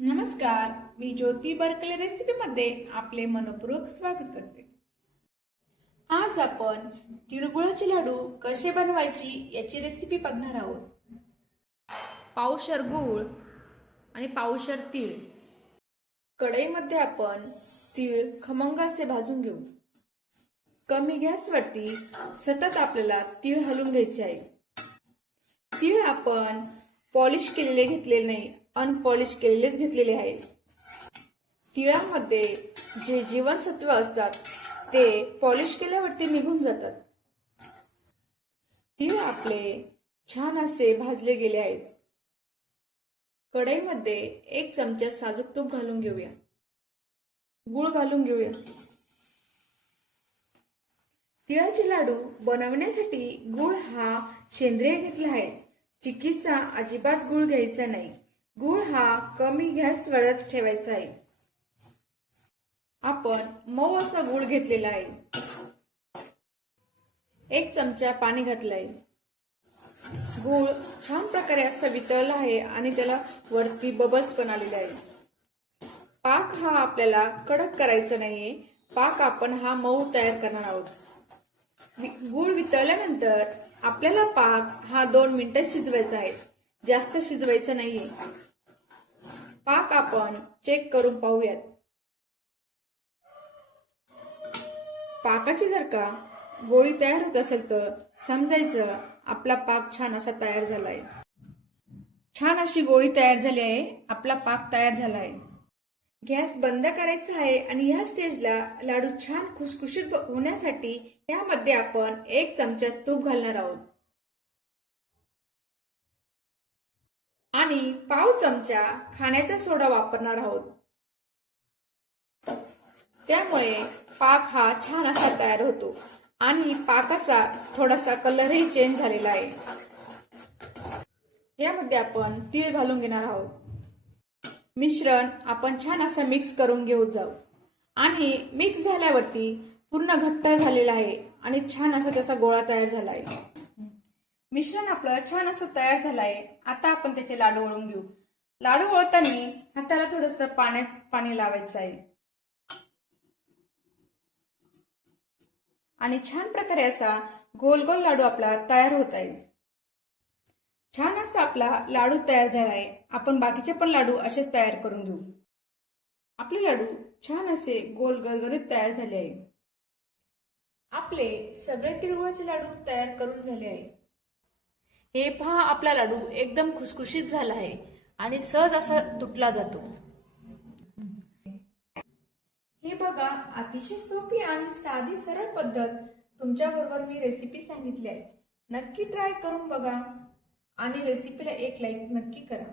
नमस्कार मी ज्योती बर्कले रेसिपीमध्ये आपले मनपूर्वक स्वागत करते. आज आपण तिळगुळाचे लाडू कसे बनवायची याची रेसिपी बघणार आहोत. पावशर गूळ आणि पावशर तीळ. कढईमध्ये आपण तीळ खमंग असे भाजून घेऊ. कमी गॅसवरती सतत आपल्याला तीळ हलवून घ्यायचे आहे. तीळ आपण पॉलिश केलेले घेतलेले नाही अनपॉलिश केलेलेच घेतलेले आहे तिळामध्ये जे जीवनसत्व असतात ते पॉलिश केल्यावरती निघून जातात. तीळ आपले छान असे भाजले गेले आहेत. कढईमध्ये एक चमचा साजूक तूप घालून घेऊया. गूळ घालून घेऊया. तिळाचे लाडू बनवण्यासाठी गूळ हा सेंद्रिय घेतला आहे. चिकीचा अजिबात गूळ घ्यायचा नाही. गूळ हा कमी गॅसवरच ठेवायचा आहे. आपण मऊ असा गूळ घेतलेला आहे. एक चमचा पाणी घातलंय. गूळ छान प्रकारे असं वितळला आहे आणि त्याला वरती बबल्स पण आलेले आहे पाक हा आपल्याला कडक करायचा नाहीये. पाक आपण हा मऊ तयार करणार आहोत. गुळ गूळ वितळल्यानंतर आपल्याला पाक हा दोन मिनिटं शिजवायचा आहे. जास्त शिजवायचं नाहीये. पाक आपण चेक करून पाहूयात. पाकाची जर का गोळी तयार होत असेल तर समजायचं आपला पाक छान असा तयार झालाय. छान अशी गोळी तयार झाली आहे आपला पाक तयार झाला आहे गॅस बंद करायचा आहे आणि या स्टेजला लाडू छान खुसखुशीत होण्यासाठी यामध्ये आपण एक चमचा तूप घालणार आहोत. आणि पाव चमचा खाण्याचा सोडा वापरणार आहोत. त्यामुळे पाक हा छान असा तयार होतो आणि पाकाचा थोडासा कलरही चेंज झालेला आहे. यामध्ये आपण तीळ घालून घेणार आहोत. मिश्रण आपण छान असं मिक्स करून घेऊन जाऊ. आणि मिक्स झाल्यावरती पूर्ण घट्ट झालेला आहे आणि छान असा त्याचा गोळा तयार झाला आहे. मिश्रण आपलं छान असं तयार झालं आहे आता आपण त्याचे लाडू वळून घेऊ. लाडू वळताना हाताला थोडस पाण्यात पाणी लावायचं आहे. आणि छान प्रकारे असा गोल गोल लाडू आपला तयार होत आहे. छान असा आपला लाडू तयार झाला आहे आपण बाकीचे पण लाडू असेच तयार करून घेऊ. आपले लाडू छान असे गोल गरगरीत तयार झाले आहे. आपले सगळे तिळगुळाचे लाडू तयार करून झाले आहे. हे पहा आपला लाडू एकदम खुसखुशीत झाला आहे आणि सहज असा तुटला जातो. हे बघा अतिशय सोपी आणि साधी सरळ पद्धत. तुमच्या बरोबर मी रेसिपी सांगितली आहे. नक्की ट्राय करून बघा आणि रेसिपीला एक लाईक नक्की करा.